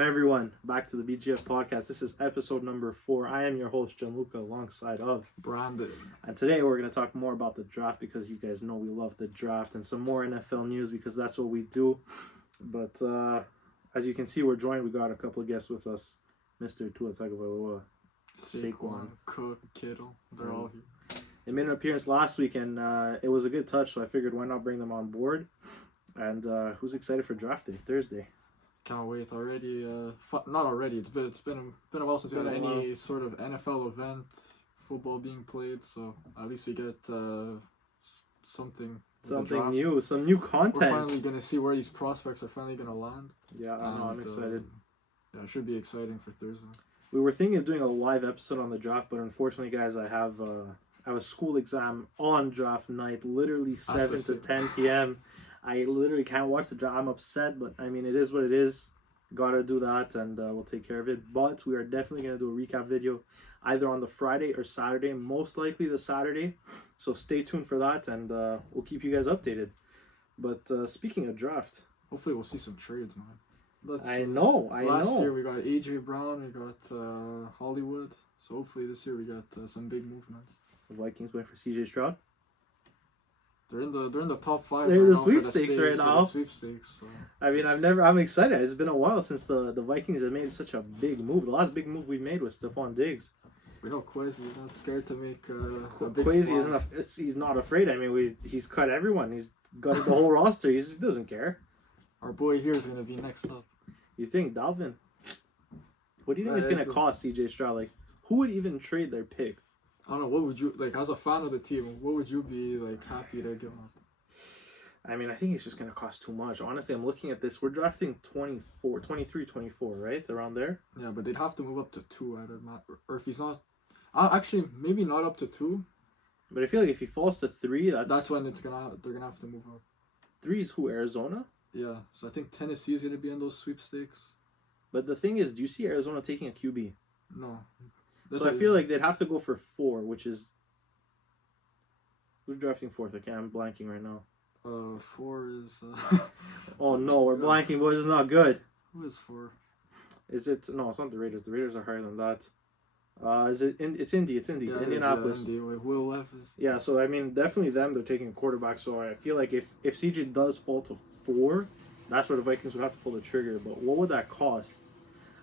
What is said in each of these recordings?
Everyone, back to the BGF podcast. This is episode number 4. I am your host, Gianluca, alongside of Brandon. And today we're going to talk more about the draft because you guys know we love the draft, and some more NFL news because that's what we do. But as you can see, we got a couple of guests with us. Mr. Tua Tagovailoa, Saquon, Cook, Kittle, they're all here. They made an appearance last week, and it was a good touch, so I figured why not bring them on board. And who's excited for draft day, Thursday? Can't wait already. Not already. It's been a while since we had any sort of NFL event, football being played. So at least we get something new, some new content. We're finally gonna see where these prospects are finally gonna land. Yeah, I know. I'm excited. Yeah, it should be exciting for Thursday. We were thinking of doing a live episode on the draft, but unfortunately, guys, I have a school exam on draft night, literally 7 to 10 p.m. I literally can't watch the draft. I'm upset, but I mean, it is what it is. Gotta do that, and we'll take care of it. But we are definitely going to do a recap video either on the Friday or Saturday, most likely the Saturday. So stay tuned for that, and we'll keep you guys updated. But speaking of draft, hopefully we'll see some trades, man. I know. Last year we got AJ Brown, we got Hollywood. So hopefully this year we got some big movements. The Vikings going for CJ Stroud. They're in the top 5. They're in the sweepstakes right now. Sweepstakes. So. I mean, I'm excited. It's been a while since the Vikings have made such a big move. The last big move we made was Stephon Diggs. We know Kwesi is not scared to make a big Kwesi he's not afraid. I mean, he's cut everyone. He's got the whole roster. He just doesn't care. Our boy here is going to be next up. You think, Dalvin? What do you think it's going to cost CJ Stroud? Like, who would even trade their pick? I don't know, what would you, like, as a fan of the team, what would you be, like, happy to give up? I mean, I think it's just going to cost too much. Honestly, I'm looking at this. We're drafting 23, 24, right? Around there? Yeah, but they'd have to move up to 2, or if he's not, actually, maybe not up to 2. But I feel like if he falls to 3, that's when they're going to have to move up. 3 is who, Arizona? Yeah, so I think Tennessee is going to be in those sweepstakes. But the thing is, do you see Arizona taking a QB? No. So I feel like they'd have to go for 4, which is... Who's drafting 4th? I'm blanking right now. 4 is... Oh no, we're blanking, boys. It's not good. Who is 4? Is it... No, it's not the Raiders. The Raiders are higher than that. Is it... It's Indy. Yeah, Indianapolis. Indy. Will Levis. Yeah, so I mean, definitely them. They're taking a quarterback. So I feel like if CJ does fall to 4, that's where the Vikings would have to pull the trigger. But what would that cost?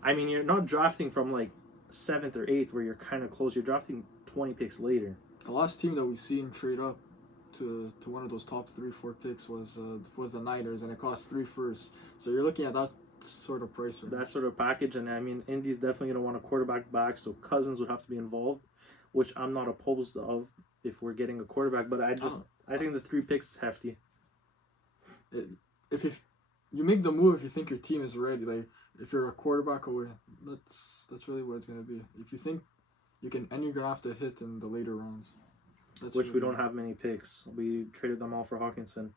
I mean, you're not drafting from like 7th or 8th where you're kind of close. You're drafting 20 picks later. The last team that we seen trade up to one of those top 3-4 picks was the Niners, and it cost 3 firsts. So you're looking at that sort of price right that sort of package. And I mean, Indy's definitely going to want a quarterback back, so Cousins would have to be involved, which I'm not opposed of if we're getting a quarterback. But I think the 3 picks is hefty. If you make the move if you think your team is ready, like if you're a quarterback away, that's really what it's going to be. If you think you can, and you're going to have to hit in the later rounds. Which we don't have many picks. We traded them all for Hawkinson.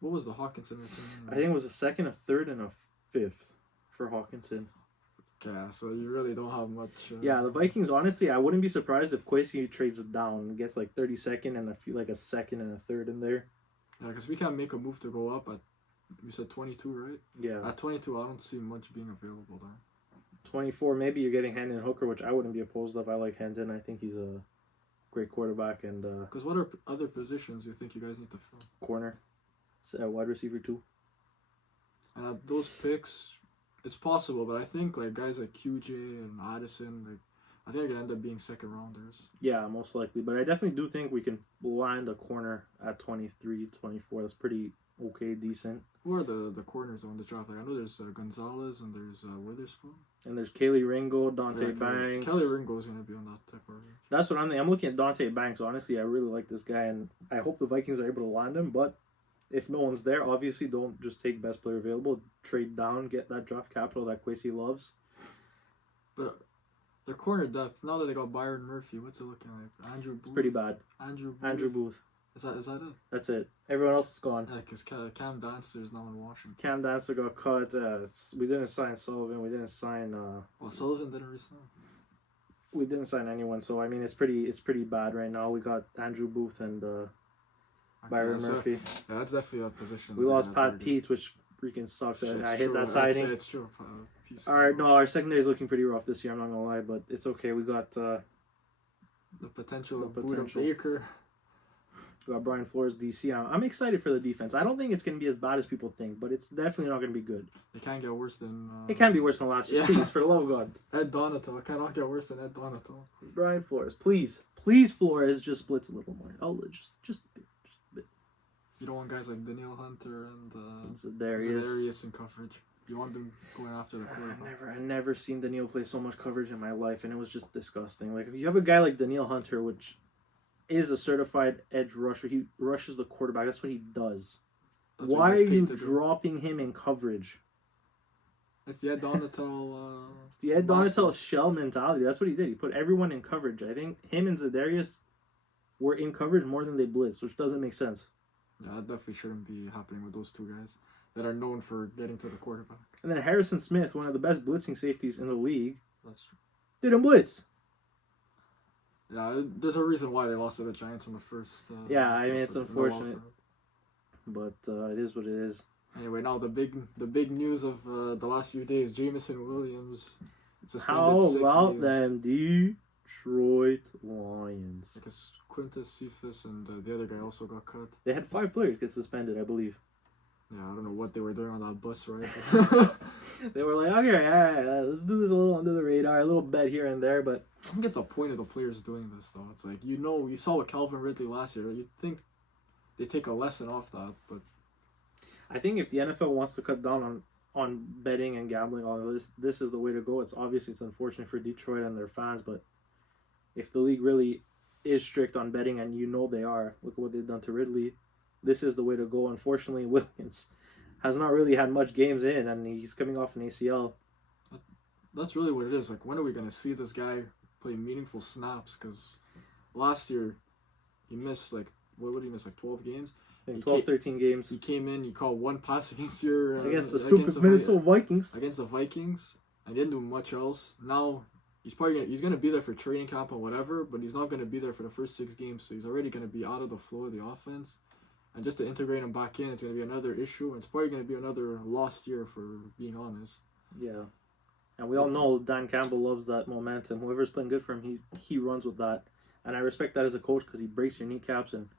What was the Hawkinson return? I think it was a 2nd, a 3rd, and a 5th for Hawkinson. Yeah, so you really don't have much. Yeah, the Vikings, honestly, I wouldn't be surprised if Kwesi trades it down and gets like 32nd and like a 2nd and a 3rd in there. Yeah, because we can't make a move to go up at, you said 22, right? Yeah. At 22, I don't see much being available there. 24, maybe you're getting Hendon Hooker, which I wouldn't be opposed of. I like Hendon. I think he's a great quarterback. And because what are other positions you think you guys need to fill? Corner. Wide receiver 2. And at those picks, it's possible, but I think like guys like QJ and Addison, like I think they're gonna end up being 2nd rounders. Yeah, most likely. But I definitely do think we can land a corner at 23, 24. That's pretty okay, decent. Who are the corners on the draft? Like I know there's Gonzalez and there's Witherspoon. And there's Kaylee Ringo, Dante Banks. Kelly Ringo is gonna be on that type of range. That's what I'm thinking. I'm looking at Dante Banks. Honestly, I really like this guy, and I hope the Vikings are able to land him. But if no one's there, obviously don't just take best player available. Trade down, get that draft capital that Kwesi loves. But their corner depth, now that they got Byron Murphy, what's it looking like? Andrew Booth? It's pretty bad. Andrew Booth. Is that it? That's it. Everyone else is gone. Yeah, because Cam Dancer is now in Washington. Cam Dancer got cut. We didn't sign Sullivan. We didn't sign... Well, Sullivan didn't resign. We didn't sign anyone, so I mean it's pretty bad right now. We got Andrew Booth and Byron Murphy. Yeah, that's definitely a position. We lost Pat Pete, which freaking sucks. I hate that signing. It's true. piece. Our secondary is looking pretty rough this year. I'm not gonna lie, but it's okay. We got the potential of Buda potential. Baker. We got Brian Flores, DC. I'm excited for the defense. I don't think it's gonna be as bad as people think, but it's definitely not gonna be good. It can't get worse than. It can be worse than last year. Yeah. Please, for the love of God. Ed Donato. It cannot get worse than Ed Donato. Brian Flores, please, please, Flores, just blitz a little more. Oh, just a bit. You don't want guys like Danielle Hunter and Darius in coverage. You want them going after the quarterback. I never seen Daniil play so much coverage in my life, and it was just disgusting. Like, if you have a guy like Daniil Hunter, which is a certified edge rusher, he rushes the quarterback. That's what he does. Why are you dropping him in coverage? It's the Ed Donatel. It's the Ed Donatel shell mentality. That's what he did. He put everyone in coverage. I think him and Za'Darius were in coverage more than they blitzed, which doesn't make sense. Yeah, that definitely shouldn't be happening with those two guys that are known for getting to the quarterback. And then Harrison Smith, one of the best blitzing safeties in the league, That's true. didn't blitz. Yeah, there's a reason why they lost to the Giants in the first. Yeah, I mean, it's unfortunate, but it is what it is. Anyway, now the big news of the last few days: Jamison Williams suspended How 6 about games. them Detroit Lions? Because Quintus Cephas and the other guy also got cut. They had 5 players get suspended, I believe. Yeah, I don't know what they were doing on that bus ride. They were like, okay, all right, let's do this a little under the radar, a little bet here and there, but I don't get the point of the players doing this, though. It's like, you saw with Calvin Ridley last year. You'd think they take a lesson off that, but I think if the NFL wants to cut down on betting and gambling, all of this is the way to go. It's unfortunate for Detroit and their fans, but if the league really is strict on betting, and they are, look at what they've done to Ridley, this is the way to go. Unfortunately, Williams has not really had much games in, and he's coming off an ACL. That's really what it is. Like, when are we going to see this guy play meaningful snaps? Because last year, he missed, like, what would he miss, like 12 games? I think 12, 13 games. He came in, he caught one pass against your... against the stupid Minnesota Vikings. Against the Vikings, and didn't do much else. Now, he's gonna be there for training camp and whatever, but he's not going to be there for the first 6 games, so he's already going to be out of the flow of the offense. And just to integrate him back in, it's going to be another issue, and it's probably going to be another lost year, for being honest. Yeah. And we all know Dan Campbell loves that momentum. Whoever's playing good for him, he runs with that. And I respect that as a coach, because he breaks your kneecaps and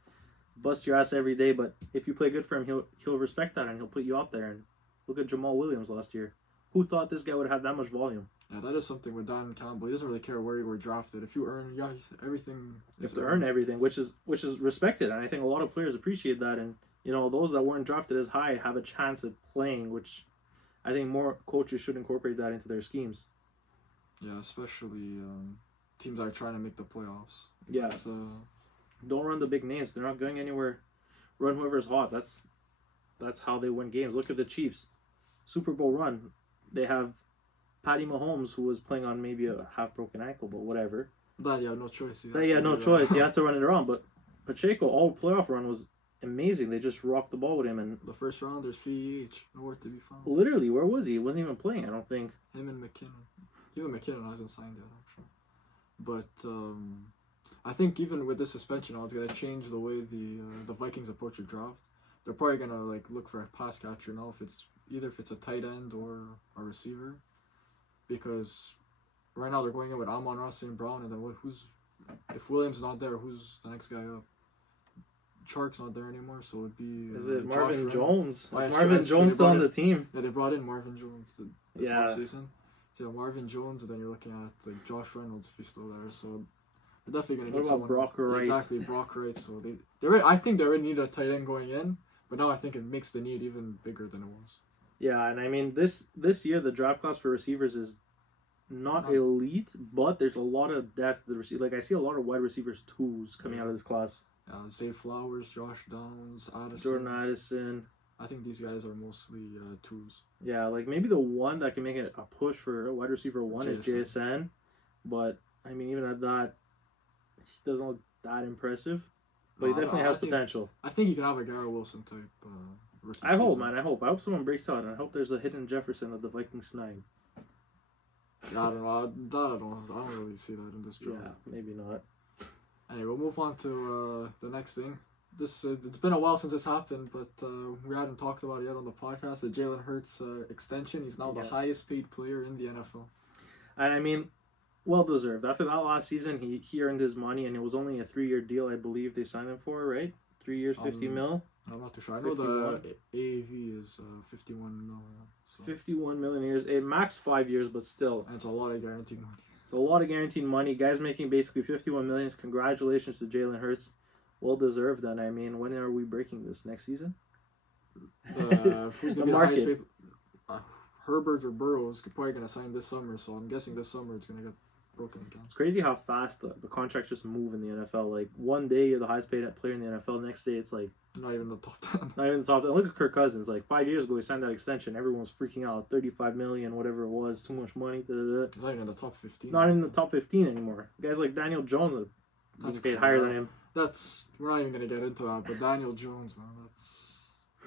busts your ass every day. But if you play good for him, he'll respect that, and he'll put you out there. And look at Jamal Williams last year. Who thought this guy would have that much volume? Yeah, that is something with Dan Campbell. He doesn't really care where you were drafted. If you earn, everything. You have to earn everything, which is respected, and I think a lot of players appreciate that. And those that weren't drafted as high have a chance at playing, which I think more coaches should incorporate that into their schemes. Yeah, especially teams that are trying to make the playoffs. Yeah. Don't run the big names. They're not going anywhere. Run whoever's hot. That's how they win games. Look at the Chiefs. Super Bowl run. They have Patty Mahomes, who was playing on maybe a half-broken ankle, but whatever. That, yeah, no choice. No choice. You had to run it around. But Pacheco, all playoff run was amazing. They just rocked the ball with him. And the first rounder, CEH, nowhere to be found. Literally, where was he? He wasn't even playing, I don't think. Him and McKinnon. Even McKinnon hasn't signed yet, actually. But I think even with this suspension, it's going to change the way the Vikings approach the draft. They're probably going to look for a pass catcher now, if it's a tight end or a receiver. Because right now they're going in with Amon-Ra St. Brown, and then if Williams not there, who's the next guy up? Chark's not there anymore, so it'd be... Is it Marvin Jones? Oh, is Marvin Jones still on the team? Yeah, they brought in Marvin Jones this offseason. So Marvin Jones, and then you're looking at Josh Reynolds if he's still there. So they're definitely going to get someone. What about Brock Wright? Exactly, Brock Wright. So I think they already need a tight end going in, but now I think it makes the need even bigger than it was. Yeah, and I mean, this year, the draft class for receivers is not elite, but there's a lot of depth to the receiver. Like, I see a lot of wide receivers twos coming out of this class. Zay Flowers, Josh Downs, Jordan Addison. I think these guys are mostly twos. Yeah, like maybe the one that can make it a push for a wide receiver one is JSN. But, I mean, even at that, he doesn't look that impressive. But he definitely has potential. I think you can have a Garrett Wilson type rookie I hope, man. I hope someone breaks out, and I hope there's a hidden Jefferson that the Vikings snag. I don't know. I don't really see that in this draft. Yeah, maybe not. Anyway, we'll move on to the next thing. it's been a while since it's happened, but we hadn't talked about it yet on the podcast. The Jalen Hurts extension. He's now the highest paid player in the NFL. And I mean, well deserved. After that last season, he earned his money, and it was only a 3-year deal, I believe they signed him for, right? 3 years, 50 mil. I'm not too sure. I know the AAV is 51 million. So. 51 million years. It max 5 years, but still. And it's a lot of guaranteed money. It's a lot of guaranteed money. Guys making basically 51 million. Congratulations to Jalen Hurts. Well deserved. And I mean, when are we breaking this? Next season? Who's going to be the highest paid? Herbert or Burrow is probably going to sign this summer, so I'm guessing this summer it's going to get broken again. It's crazy how fast the contracts just move in the NFL. Like, one day you're the highest paid player in the NFL, next day it's like... Not even the top 10. Not even the top 10. Look at Kirk Cousins. Like, 5 years ago he signed that extension. Everyone was freaking out. 35 million, whatever it was. Too much money. He's not even in the top 15. Not even in the top 15 anymore. Guys like Daniel Jones are paid higher than him. We're not even going to get into that, but Daniel Jones, man,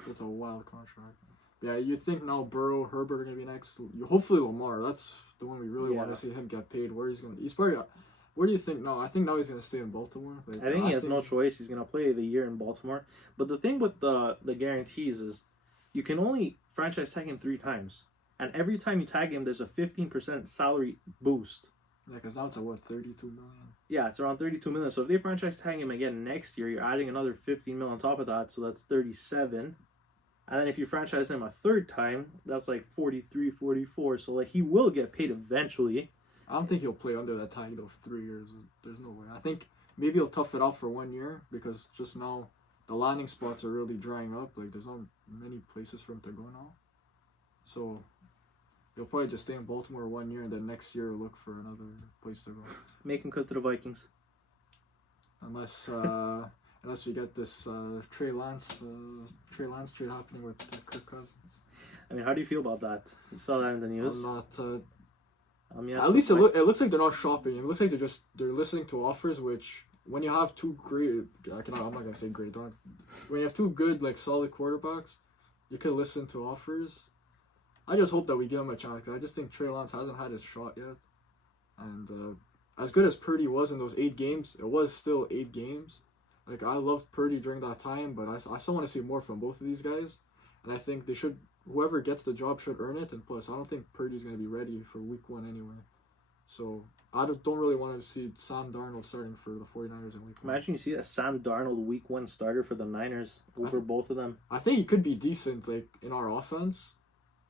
that's a wild contract. Yeah, you'd think now Burrow, Herbert are going to be next. Hopefully Lamar. That's the one we really want to see him get paid. Where do you think now? I think now he's going to stay in Baltimore. Like, I think he has no choice. He's going to play the year in Baltimore. But the thing with the guarantees is you can only franchise tag him 3 times. And every time you tag him, there's a 15% salary boost. Yeah, because now it's at, 32 million? Yeah, it's around 32 million. So if they franchise tag him again next year, you're adding another 15 million on top of that. So that's 37. And then if you franchise him a 3rd time, that's like 43, 44. So like he will get paid eventually. I don't think he'll play under that tag though for 3 years. There's no way. I think maybe he'll tough it out for 1 year because just now the landing spots are really drying up. Like there's not many places for him to go now. So he'll probably just stay in Baltimore 1 year and then next year look for another place to go. Make him cut to the Vikings. Unless we get this Trey Lance trade happening with Kirk Cousins. I mean, how do you feel about that? You saw that in the news. I'm not. At least it looks like they're not shopping. It looks like they're listening to offers. Which when you have 2 great, I'm not gonna say great. When you have 2 good like solid quarterbacks, you can listen to offers. I just hope that we give him a chance. I just think Trey Lance hasn't had his shot yet, and as good as Purdy was in those 8 games, it was still 8 games. Like, I loved Purdy during that time, but I still want to see more from both of these guys. And I think whoever gets the job should earn it. And plus, I don't think Purdy's going to be ready for week 1 anyway. So, I don't really want to see Sam Darnold starting for the 49ers in week 1. Imagine you see a Sam Darnold week 1 starter for the Niners over both of them. I think he could be decent, like, in our offense.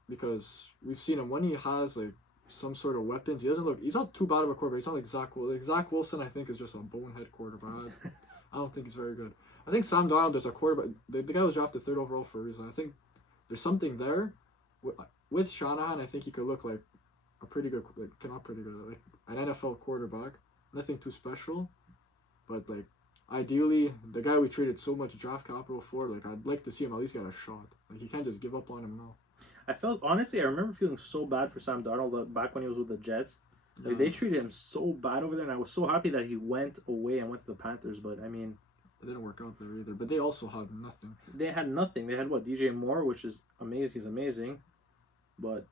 Because we've seen him when he has, like, some sort of weapons. He's not too bad of a quarterback. He's not like Zach Wilson. Like, Zach Wilson, I think, is just a bonehead quarterback. I don't think he's very good. I think Sam Darnold is a quarterback. The guy was drafted 3rd overall for a reason. I think there's something there. With Shanahan, I think he could look like a pretty good, like an NFL quarterback. Nothing too special. But, like, ideally, the guy we traded so much draft capital for, like, I'd like to see him at least get a shot. Like, you can't just give up on him now. I remember feeling so bad for Sam Darnold back when he was with the Jets. Like, they treated him so bad over there, and I was so happy that he went away and went to the Panthers, but, I mean... It didn't work out there either, but they also had nothing. They had nothing. They had, DJ Moore, which is amazing. He's amazing, but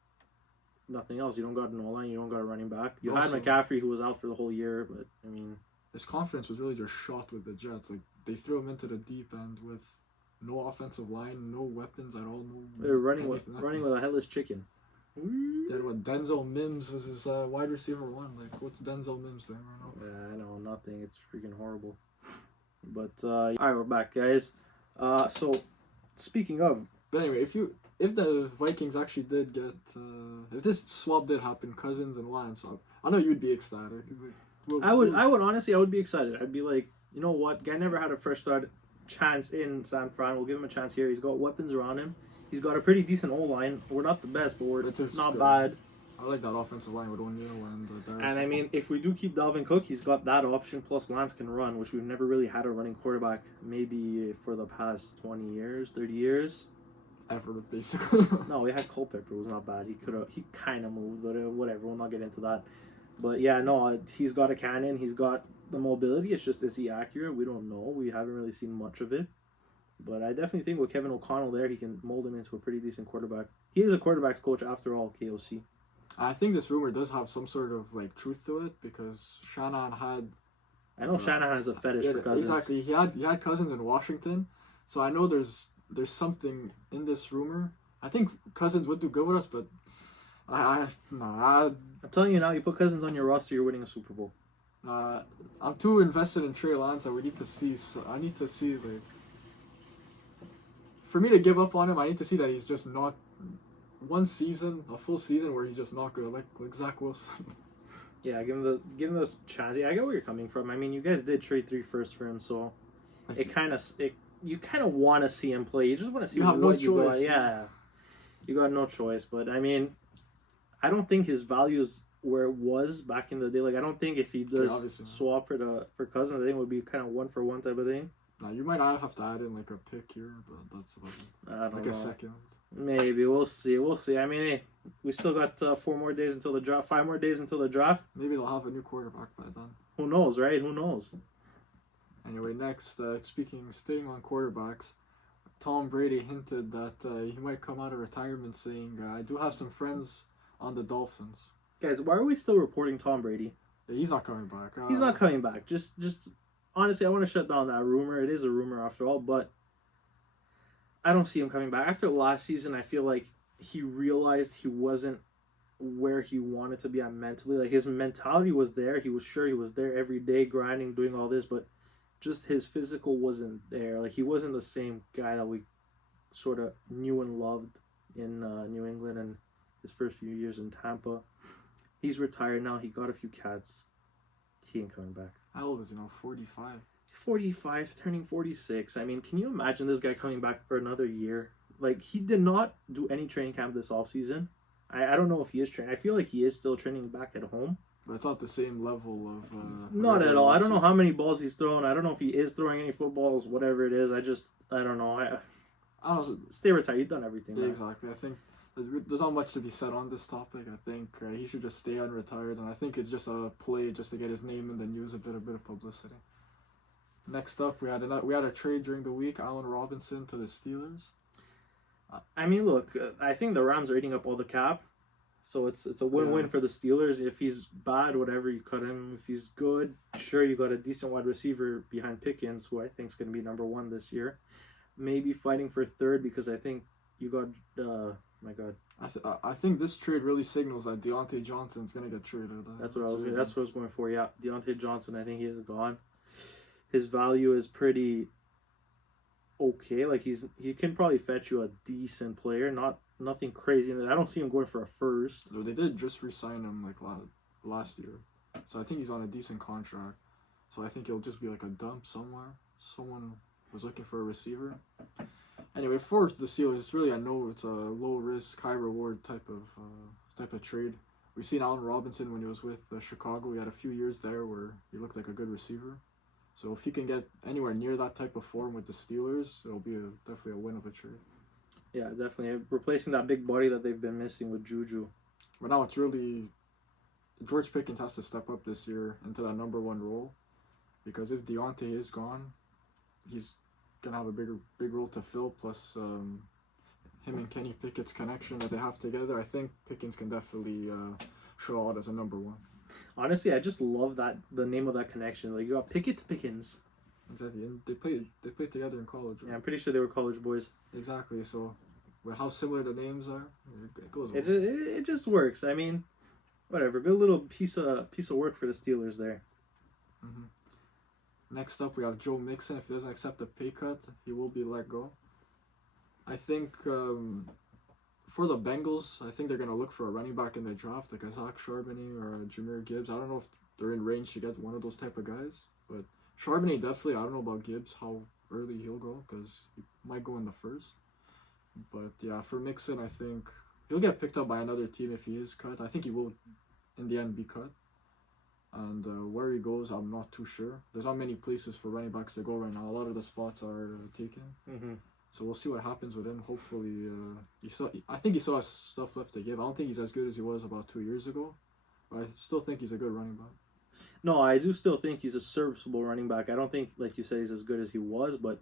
nothing else. You don't got an O-line, you don't got a running back. You had McCaffrey, who was out for the whole year, but, I mean... His confidence was really just shot with the Jets. Like, they threw him into the deep end with no offensive line, no weapons at all. They were running with a headless chicken. Then what? Denzel Mims was his wide receiver 1. Like, what's Denzel Mims doing right now? Yeah, I know, nothing. It's freaking horrible. But all right, we're back, guys. So speaking of, but anyway, if the Vikings actually did get, if this swap did happen, Cousins and Lance, I know you'd be ecstatic. I would honestly, I would be excited. I'd be like, you know what? Guy never had a fresh start chance in San Fran. We'll give him a chance here. He's got weapons around him. He's got a pretty decent O-line. We're not the best, but we're not bad. I like that offensive line with O'Neal and I mean, if we do keep Dalvin Cook, he's got that option. Plus, Lance can run, which we've never really had a running quarterback maybe for the past 20 years, 30 years. Ever, basically. No, we had Culpepper. It was not bad. He kind of moved, but whatever. We'll not get into that. But yeah, no, he's got a cannon. He's got the mobility. It's just, is he accurate? We don't know. We haven't really seen much of it. But I definitely think with Kevin O'Connell there, he can mold him into a pretty decent quarterback. He is a quarterback's coach after all, KOC. I think this rumor does have some sort of, like, truth to it, because Shanahan had I know Shanahan has a fetish for Cousins. Exactly. He had Cousins in Washington, so I know there's something in this rumor. I think Cousins would do good with us, but I'm telling you now, you put Cousins on your roster, you're winning a Super Bowl. I'm too invested in Trey Lance that we need to see. So I need to see, like, for me to give up on him, I need to see that he's just not one season, a full season where he's just not good, like Zach Wilson. Yeah, give him the chance. Yeah, I get where you're coming from. I mean, you guys did trade 3 firsts for him, so you kind of want to see him play. You just want to see. You have no choice. Yeah, you got no choice. But I mean, I don't think his value is where it was back in the day. Like, I don't think if he does swap for Cousins, I think it would be kind of 1-for-1 type of thing. Now you might have to add in like a pick here, but that's about it. I don't like know. A second. Maybe we'll see. I mean, hey, we still got 4 more days until the draft. 5 more days until the draft. Maybe they'll have a new quarterback by then. Who knows, right? Who knows? Anyway, next, staying on quarterbacks, Tom Brady hinted that he might come out of retirement saying, I do have some friends on the Dolphins. Guys, why are we still reporting Tom Brady? He's not coming back. He's not coming back. Just honestly, I want to shut down that rumor. It is a rumor after all, but I don't see him coming back. After last season, I feel like he realized he wasn't where he wanted to be at mentally. Like, his mentality was there. He was sure he was there every day, grinding, doing all this, but just his physical wasn't there. Like, he wasn't the same guy that we sort of knew and loved in New England and his first few years in Tampa. He's retired now. He got a few cats. He ain't coming back. How old is he now? 45? 45, turning 46. I mean, can you imagine this guy coming back for another year? Like, he did not do any training camp this offseason. I don't know if he is training. I feel like he is still training back at home. But it's not the same level of... not at all. I don't know how many balls he's throwing. I don't know if he is throwing any footballs, whatever it is. I don't know. I don't know. Stay retired. He's done everything. Yeah, exactly. I think there's not much to be said on this topic. I think he should just stay unretired, and I think it's just a play just to get his name in the news, a bit of publicity. Next up, we had a trade during the week. Allen Robinson to the Steelers. I mean, look, I think the Rams are eating up all the cap, so it's a win-win for the Steelers. If he's bad, whatever, you cut him. If he's good, sure, you got a decent wide receiver behind Pickens, who I think is going to be number 1 this year. Maybe fighting for 3rd because I think you got my God. I think this trade really signals that Deontay Johnson's going to get traded. That's what I was going for. Yeah, Deontay Johnson. I think he is gone. His value is pretty okay. Like, he can probably fetch you a decent player, nothing crazy. I don't see him going for a first. No, they did just re-sign him like last year, so I think he's on a decent contract. So I think he'll just be like a dump somewhere. Someone was looking for a receiver. Anyway, for the Steelers, it's a low risk, high reward type of trade. We've seen Allen Robinson when he was with Chicago. He had a few years there where he looked like a good receiver. So if he can get anywhere near that type of form with the Steelers, it'll be definitely a win of a trade. Yeah, definitely. Replacing that big body that they've been missing with Juju. But now it's really... George Pickens has to step up this year into that number 1 role. Because if Deontay is gone, he's going to have a big role to fill. Plus, him and Kenny Pickett's connection that they have together, I think Pickens can definitely show out as a number 1. Honestly, I just love the name of that connection. Like, you got Pickett to Pickens. Exactly, and they played together in college. Right? Yeah, I'm pretty sure they were college boys. Exactly. So, with how similar the names are, it goes well. It just works. I mean, whatever. Good little piece of work for the Steelers there. Mm-hmm. Next up, we have Joe Mixon. If he doesn't accept a pay cut, he will be let go. I think for the Bengals, I think they're going to look for a running back in the draft, like a Zach Charbonnet or a Jahmyr Gibbs. I don't know if they're in range to get one of those type of guys, but Charbonnet definitely. I don't know about Gibbs, how early he'll go, because he might go in the first. But yeah, for Mixon, I think he'll get picked up by another team if he is cut. I think he will, in the end, be cut. And where he goes, I'm not too sure. There's not many places for running backs to go right now. A lot of the spots are taken. Mm-hmm. So we'll see what happens with him. Hopefully, I think he still has stuff left to give. I don't think he's as good as he was about 2 years ago, but I still think he's a good running back. No, I do still think he's a serviceable running back. I don't think, like you said, he's as good as he was, but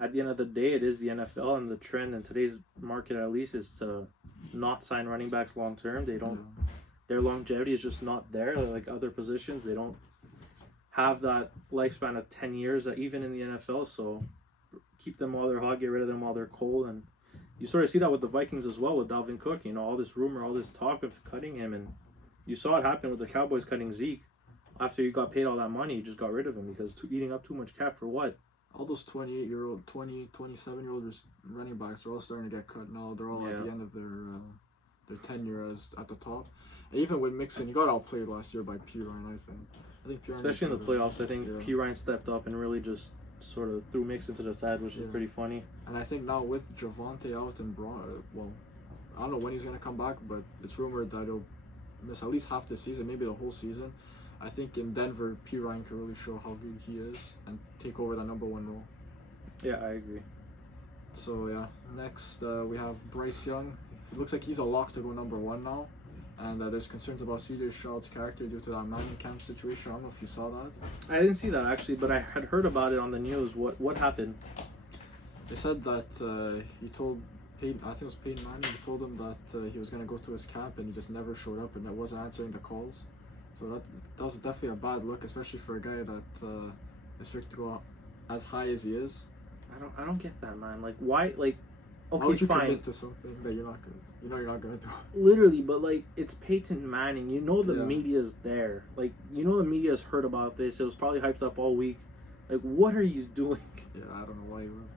at the end of the day, it is the NFL, and the trend in today's market, at least, is to not sign running backs long term. They don't. Yeah. Their longevity is just not there. Like other positions, they don't have that lifespan of 10 years, even in the NFL. So keep them while they're hot, get rid of them while they're cold. And you sort of see that with the Vikings as well with Dalvin Cook. You know, all this rumor, all this talk of cutting him. And you saw it happen with the Cowboys cutting Zeke. After you got paid all that money, you just got rid of him because eating up too much cap for what? All those 28-year-old, 27-year-old running backs are all starting to get cut now. They're all at the end of their tenure as at the top. And even with Mixon, he got outplayed last year by P. Ryan, I think P. Ryan, especially in the playoffs, I think P. Ryan stepped up and really just sort of threw Mixon to the side, which is pretty funny. And I think now with Javonte out and well, I don't know when he's going to come back, but it's rumored that he'll miss at least half the season, maybe the whole season. I think in Denver, P. Ryan can really show how good he is and take over that number 1 role. Yeah, I agree. So, yeah, next we have Bryce Young. It looks like he's a lock to go number 1 now. And there's concerns about CJ Stroud's character due to that Manning camp situation. I don't know if you saw that. I didn't see that, actually, but I had heard about it on the news. What happened? They said that he told Peyton, I think it was Peyton Manning, he told him that he was going to go to his camp and he just never showed up and wasn't answering the calls. So that was definitely a bad look, especially for a guy that is picked to go as high as he is. I don't get that, man. Like, why? Like, okay, why would you fine. commit to something that you're not gonna do? Literally, but like, it's Peyton Manning. You know the media's there. Like, you know the media's heard about this. It was probably hyped up all week. Like, what are you doing? Yeah, I don't know why you would.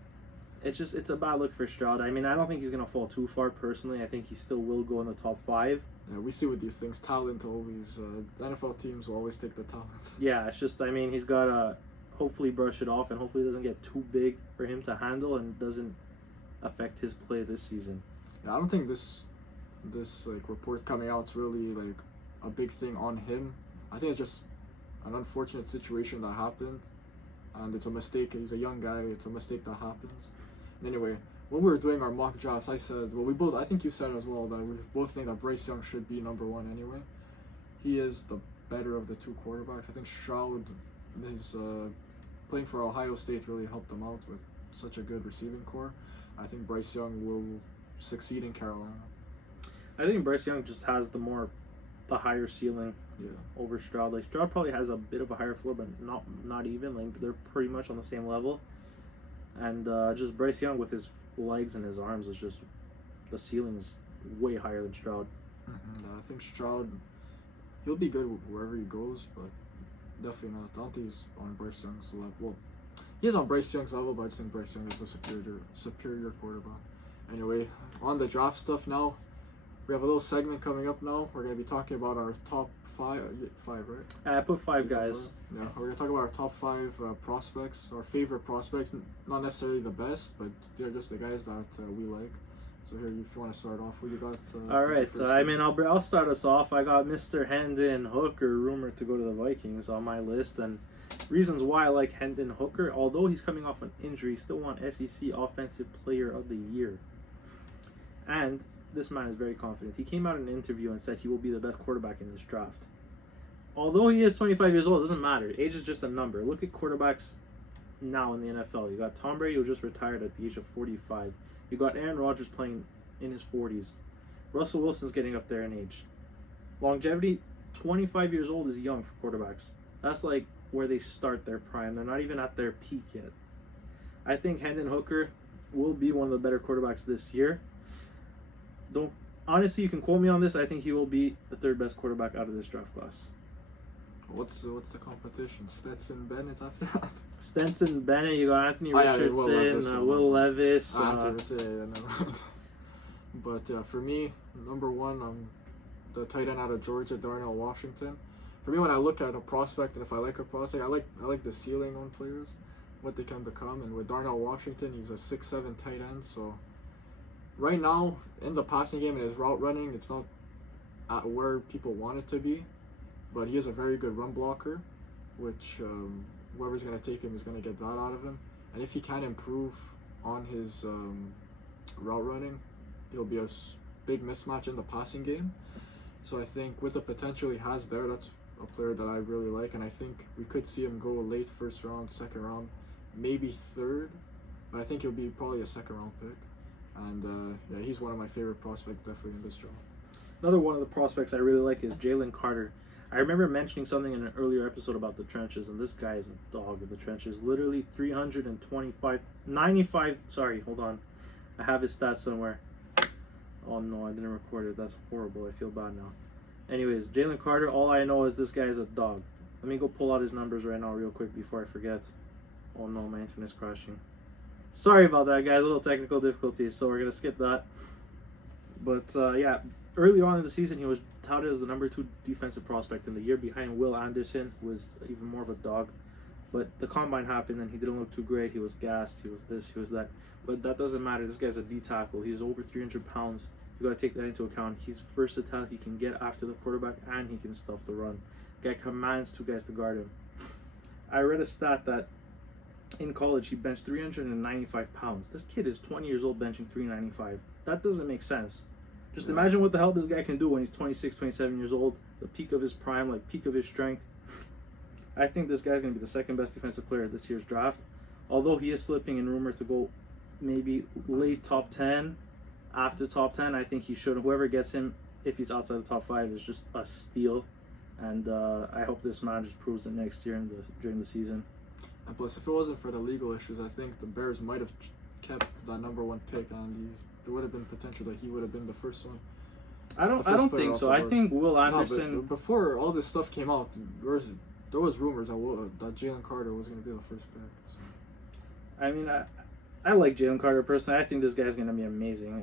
It's a bad look for Stroud. I mean, I don't think he's gonna fall too far personally. I think he still will go in the top 5. Yeah, we see with these things, talent always. NFL teams will always take the talent. Yeah, it's just, I mean, he's gotta hopefully brush it off and hopefully it doesn't get too big for him to handle and doesn't affect his play this season. Yeah, I don't think this like report coming out is really like a big thing on him. I think it's just an unfortunate situation that happened, and it's a mistake. He's a young guy. It's a mistake that happens. Anyway, when we were doing our mock drafts, I said, well, I think you said as well, that we both think that Bryce Young should be number 1 anyway. He is the better of the 2 quarterbacks. I think Stroud, his playing for Ohio State really helped him out with such a good receiving core. I think Bryce Young will succeed in Carolina. I think Bryce Young just has the higher ceiling over Stroud. Like, Stroud probably has a bit of a higher floor, but not even. Like, they're pretty much on the same level. And just Bryce Young with his legs and his arms is just, the ceiling is way higher than Stroud. I think Stroud, he'll be good wherever he goes, but definitely not. I don't think he's on Bryce Young's level. Well, he is on Bryce Young's level, but I just think Bryce Young is a superior quarterback. Anyway, on the draft stuff now, we have a little segment coming up now. We're going to be talking about our top 5, right? I put 5 guys. Yeah, we're going to talk about our top 5 prospects, our favorite prospects. Not necessarily the best, but they're just the guys that we like. So here, if you want to start off, what you got? All right, I mean, I'll start us off. I got Mr. Hendon Hooker rumored to go to the Vikings on my list, and reasons why I like Hendon Hooker. Although he's coming off an injury, still won SEC Offensive Player of the Year, and this man is very confident. He came out in an interview and said he will be the best quarterback in this draft. Although he is 25 years old, it doesn't matter. Age is just a number. Look at quarterbacks now in the NFL. You got Tom Brady, who just retired at the age of 45. You got Aaron Rodgers playing in his 40s. Russell Wilson's getting up there in age. Longevity, 25 years old is young for quarterbacks. That's like where they start their prime. They're not even at their peak yet. I think Hendon Hooker will be one of the better quarterbacks this year. Honestly, you can quote me on this. I think he will be the 3rd best quarterback out of this draft class. What's the competition? Stetson Bennett after that? Stetson Bennett, you got Anthony Richardson, Will Levis. But for me, number 1, I'm the tight end out of Georgia, Darnell Washington. For me, when I look at a prospect, and if I like a prospect, I like the ceiling on players, what they can become. And with Darnell Washington, he's a 6'7" tight end, so right now, in the passing game and his route running, it's not at where people want it to be, but he is a very good run blocker, which whoever's going to take him is going to get that out of him. And if he can improve on his route running, he'll be a big mismatch in the passing game. So I think with the potential he has there, that's a player that I really like, and I think we could see him go late 1st round, 2nd round, maybe 3rd, but I think he'll be probably a 2nd round pick. And yeah, he's one of my favorite prospects definitely in this draft. Another one of the prospects I really like is Jalen Carter. I remember mentioning something in an earlier episode about the trenches, and this guy is a dog in the trenches. Literally 95. Sorry, hold on. I have his stats somewhere. Oh no, I didn't record it. That's horrible. I feel bad now. Anyways, Jalen Carter, all I know is this guy is a dog. Let me go pull out his numbers right now real quick before I forget. Oh no, my internet's crashing. Sorry about that, guys. A little technical difficulties, so we're going to skip that. But yeah, early on in the season, he was touted as the number 2 defensive prospect in the year behind Will Anderson, who was even more of a dog. But the combine happened and he didn't look too great. He was gassed. He was this. He was that. But that doesn't matter. This guy's a D tackle. He's over 300 pounds. You got to take that into account. He's versatile. He can get after the quarterback and he can stuff the run. Guy commands 2 guys to guard him. I read a stat that in college he benched 395 pounds. This kid is 20 years old benching 395. That doesn't make sense. Just imagine what the hell this guy can do when he's 26, 27 years old, the peak of his prime, like peak of his strength. I think this guy's going to be the second best defensive player at this year's draft. Although he is slipping in rumor to go maybe late top 10, after top 10, I think he should. Whoever gets him, if he's outside the top 5, is just a steal. And I hope this man just proves it next year during the season. And plus, if it wasn't for the legal issues, I think the Bears might have kept that number 1 pick, and there would have been potential that he would have been the first one. I don't think so. I think Will Anderson. No, but before all this stuff came out, there was rumors that Jalen Carter was going to be the first pick. So. I mean, I like Jalen Carter personally. I think this guy's going to be amazing.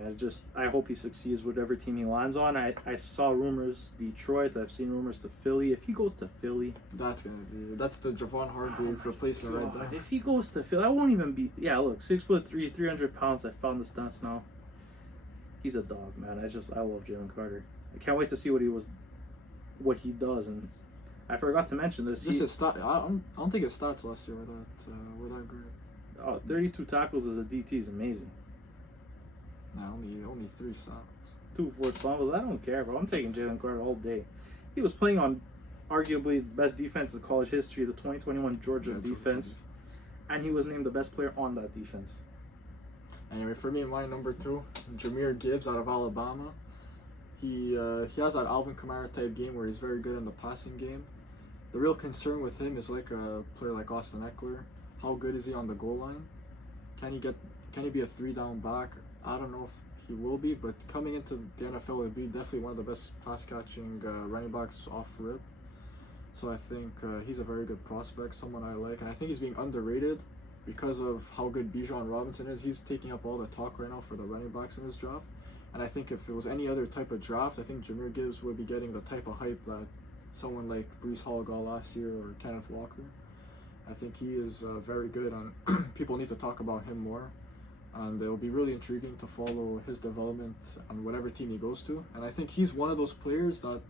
I hope he succeeds whatever team he lands on. I saw rumors Detroit. I've seen rumors to Philly. If he goes to Philly, that's the Javon Hargrave replacement right there. If he goes to Philly, I won't even be. Yeah, look, 6'3", 300 pounds. I found the stats now. He's a dog, man. I love Jalen Carter. I can't wait to see what he does. And I forgot to mention this. I don't think his stats last year were that great. 32 tackles as a DT is amazing. Nah, only 3 sacks. 2 forced fumbles. I don't care, bro. I'm taking Jalen Carter all day. He was playing on arguably the best defense in college history, the 2021 Georgia defense, and he was named the best player on that defense. Anyway, for me, my number 2, Jahmyr Gibbs out of Alabama. He has that Alvin Kamara type game where he's very good in the passing game. The real concern with him is like a player like Austin Eckler. How good is he on the goal line? Can he be a 3-down back? I don't know if he will be, but coming into the NFL, he'll be definitely one of the best pass-catching running backs off rip. So I think he's a very good prospect, someone I like, and I think he's being underrated because of how good Bijan Robinson is. He's taking up all the talk right now for the running backs in his draft. And I think if it was any other type of draft, I think Jahmyr Gibbs would be getting the type of hype that someone like Breece Hall got last year or Kenneth Walker. I think he is very good, and people need to talk about him more. And it'll be really intriguing to follow his development on whatever team he goes to. And I think he's one of those players that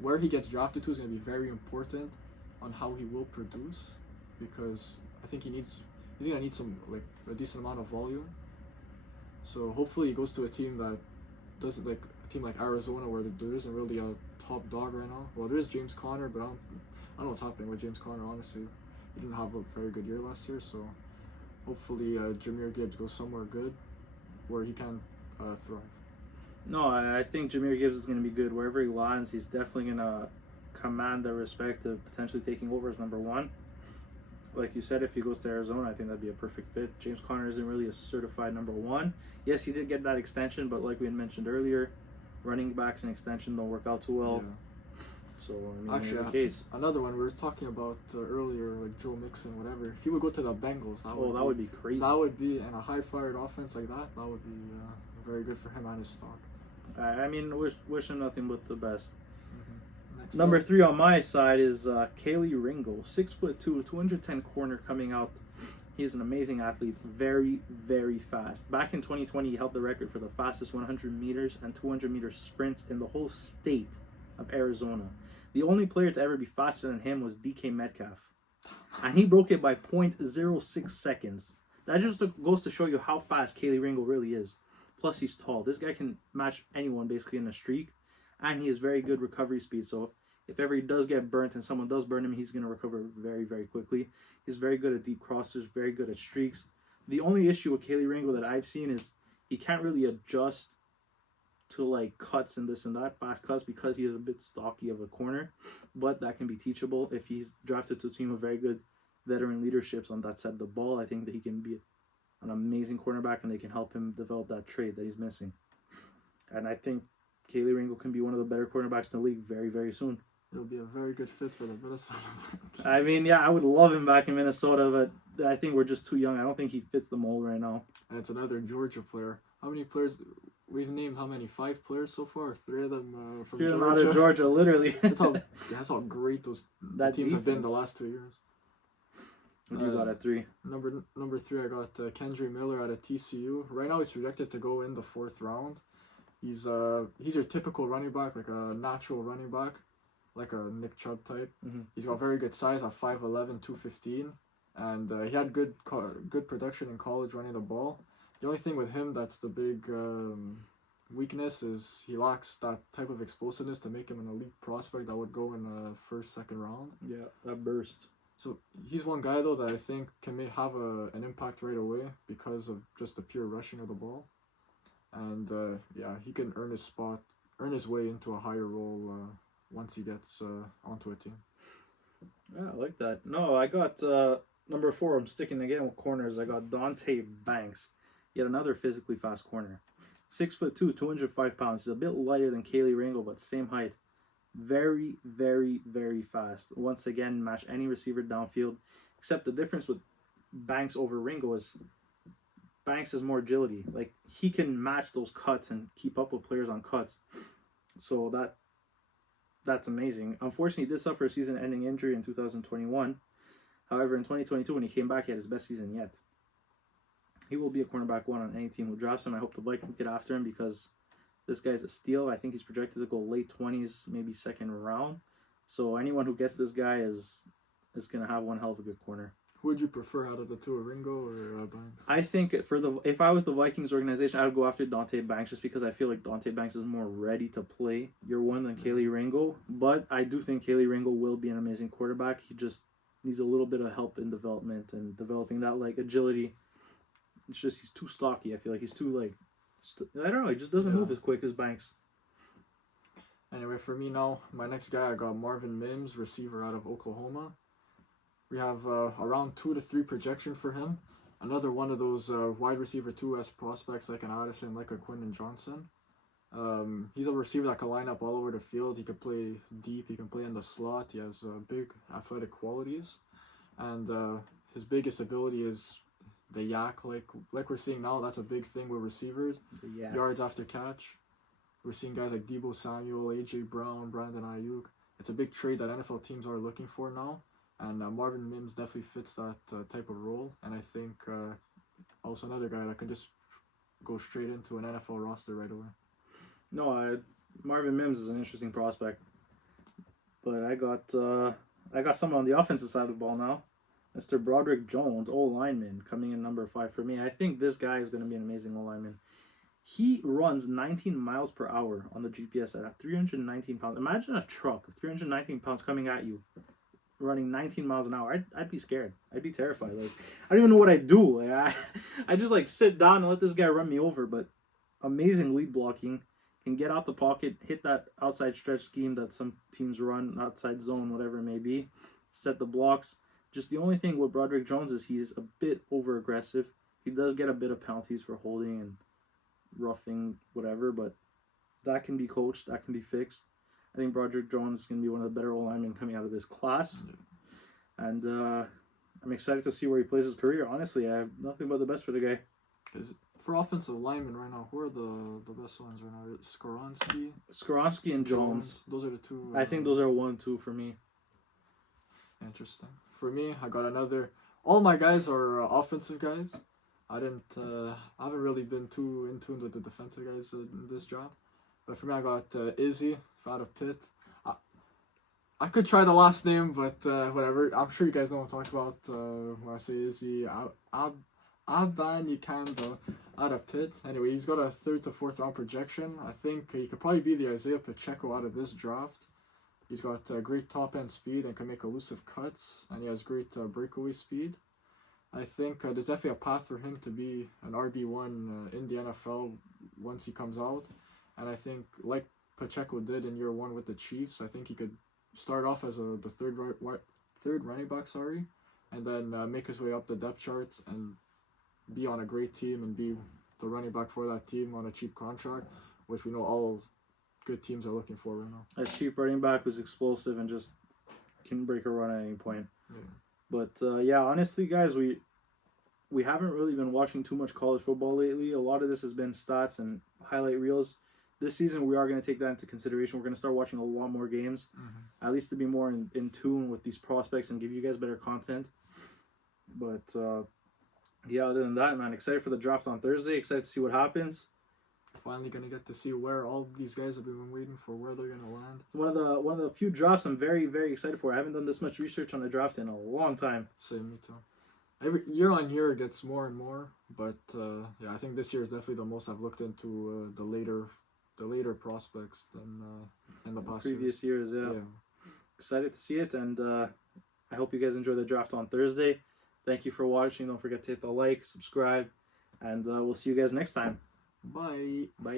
where he gets drafted to is going to be very important on how he will produce, because I think he's going to need a decent amount of volume. So hopefully he goes to a team that doesn't a team like Arizona where there isn't really a top dog right now. Well, there is James Conner, but I don't know what's happening with James Conner, honestly. He didn't have a very good year last year, so hopefully Jahmyr Gibbs goes somewhere good where he can thrive. No, I think Jahmyr Gibbs is going to be good. Wherever he lands, he's definitely going to command the respect of potentially taking over as number 1. Like you said, if he goes to Arizona, I think that'd be a perfect fit. James Conner isn't really a certified number 1. Yes, he did get that extension, but like we had mentioned earlier, running backs and extension don't work out too well. Yeah. So, I mean, actually, the case. Another one we were talking about earlier, like Joe Mixon, whatever. If he would go to the Bengals, that would be crazy. That would be, and a high-fired offense like that would be very good for him and his stock. I mean, wish him nothing but the best. Mm-hmm. Number 3 on my side is Kelee Ringo, 6'2", 210 corner coming out. He's an amazing athlete, very, very fast. Back in 2020, he held the record for the fastest 100 meters and 200 meter sprints in the whole state of Arizona. The only player to ever be faster than him was DK Metcalf, and he broke it by 0.06 seconds. That just goes to show you how fast Kelee Ringo really is. Plus, he's tall. This guy can match anyone basically in a streak, and he has very good recovery speed. So if ever he does get burnt and someone does burn him, he's going to recover very, very quickly. He's very good at deep crossers, very good at streaks. The only issue with Kelee Ringo that I've seen is he can't really adjust to like cuts and this and that, fast cuts, because he is a bit stocky of a corner. But that can be teachable if he's drafted to a team with very good veteran leaderships on that side of the ball. I think that he can be an amazing cornerback, and they can help him develop that trait that he's missing. And I think Kelee Ringo can be one of the better cornerbacks in the league very, very soon. He'll be a very good fit for the Minnesota. I mean, yeah, I would love him back in Minnesota, but I think we're just too young. I don't think he fits the mold right now. And it's another Georgia player. How many players? We've named how many? 5 players so far? 3 of them from Georgia. Out of Georgia, literally. that's how great those teams defense. Have been the last 2 years. What do you got at 3? Number 3, I got Kendre Miller out of TCU. Right now, he's projected to go in the 4th round. He's your typical running back, like a natural running back, like a Nick Chubb type. Mm-hmm. He's got very good size at 5'11", 215, and he had good production in college running the ball. The only thing with him that's the big weakness is he lacks that type of explosiveness to make him an elite prospect that would go in the 1st, 2nd round. Yeah, that burst. So he's one guy though that I think can have an impact right away because of just the pure rushing of the ball, and he can earn his way into a higher role once he gets onto a team. Yeah, I like that. No, I got number 4. I'm sticking again with corners. I got Dante Banks, yet another physically fast corner. 6'2", 205 pounds. He's a bit lighter than Kelee Ringo, but same height. Very, very, very fast. Once again, match any receiver downfield. Except the difference with Banks over Ringo is Banks has more agility. Like, he can match those cuts and keep up with players on cuts. So that's amazing. Unfortunately, he did suffer a season-ending injury in 2021. However, in 2022, when he came back, he had his best season yet. He will be a cornerback 1 on any team who drafts him. I hope the Vikings get after him because this guy's a steal. I think he's projected to go late 20s, maybe 2nd round. So anyone who gets this guy is going to have one hell of a good corner. Who would you prefer out of the 2, Ringo or Banks? I think if I was the Vikings organization, I would go after Dante Banks just because I feel like Dante Banks is more ready to play year 1 than Kelee Ringo. But I do think Kelee Ringo will be an amazing quarterback. He just needs a little bit of help in development and developing that like agility. It's just he's too stocky. I feel like he's too like I don't know. He just doesn't move as quick as Banks. Anyway, for me now, my next guy, I got Marvin Mims, receiver out of Oklahoma. We have around 2 to 3 projection for him. Another one of those wide receiver 2S prospects like an Addison, like a Quinton Johnson. He's a receiver that can line up all over the field. He can play deep. He can play in the slot. He has big athletic qualities. And his biggest ability is the yak, like we're seeing now. That's a big thing with receivers. Yards after catch. We're seeing guys like Deebo Samuel, AJ Brown, Brandon Ayuk. It's a big trait that NFL teams are looking for now, and Marvin Mims definitely fits that type of role. And I think also another guy that can just go straight into an NFL roster right away. No, Marvin Mims is an interesting prospect, but I got someone on the offensive side of the ball now. Mr. Broderick Jones, O-lineman, coming in number 5 for me. I think this guy is going to be an amazing O-lineman. He runs 19 miles per hour on the GPS at 319 pounds. Imagine a truck of 319 pounds coming at you, running 19 miles an hour. I'd be scared. I'd be terrified. Like, I don't even know what I'd do. Like, I just like sit down and let this guy run me over. But amazing lead blocking. Can get out the pocket, hit that outside stretch scheme that some teams run, outside zone, whatever it may be. Set the blocks. Just the only thing with Broderick Jones is he's a bit over aggressive. He does get a bit of penalties for holding and roughing, whatever, but that can be coached, that can be fixed. I think Broderick Jones is going to be one of the better O-linemen coming out of this class. And I'm excited to see where he plays his career. Honestly, I have nothing but the best for the guy. Because for offensive linemen right now, who are the best ones right now? Skoronski and Jones. Those are the 2. I think those are 1, 2 for me. Interesting. For me, I got another. All my guys are offensive guys. I haven't really been too in tune with the defensive guys in this draft. But for me, I got Izzy out of Pitt. I could try the last name, but whatever. I'm sure you guys know what I'm talking about when I say Izzy. Abanikanda out of Pitt. Anyway, he's got a 3rd to 4th round projection. I think he could probably be the Isaiah Pacheco out of this draft. He's got great top-end speed and can make elusive cuts, and he has great breakaway speed. I think there's definitely a path for him to be an RB1 in the NFL once he comes out. and I think like Pacheco did in year 1 with the Chiefs, I think he could start off as the third running back, and then make his way up the depth chart and be on a great team and be the running back for that team on a cheap contract, which we know all good teams are looking for right now. A cheap running back who's explosive and just can break a run at any point. Yeah. But yeah, honestly, guys, we haven't really been watching too much college football lately. A lot of this has been stats and highlight reels. This season, we are going to take that into consideration. We're going to start watching a lot more games, at least to be more in tune with these prospects and give you guys better content. But yeah, other than that, man, excited for the draft on Thursday. Excited to see what happens. Finally gonna get to see where all these guys have been waiting for, where they're gonna land. One of the few drafts I'm very, very excited for. I haven't done this much research on a draft in a long time. Same, me too. Every year on year it gets more and more, but yeah, I think this year is definitely the most I've looked into the later prospects than in the past previous years. Yeah. Excited to see it, and I hope you guys enjoy the draft on Thursday. Thank you for watching. Don't forget to hit the like, subscribe, and we'll see you guys next time. Bye. Bye.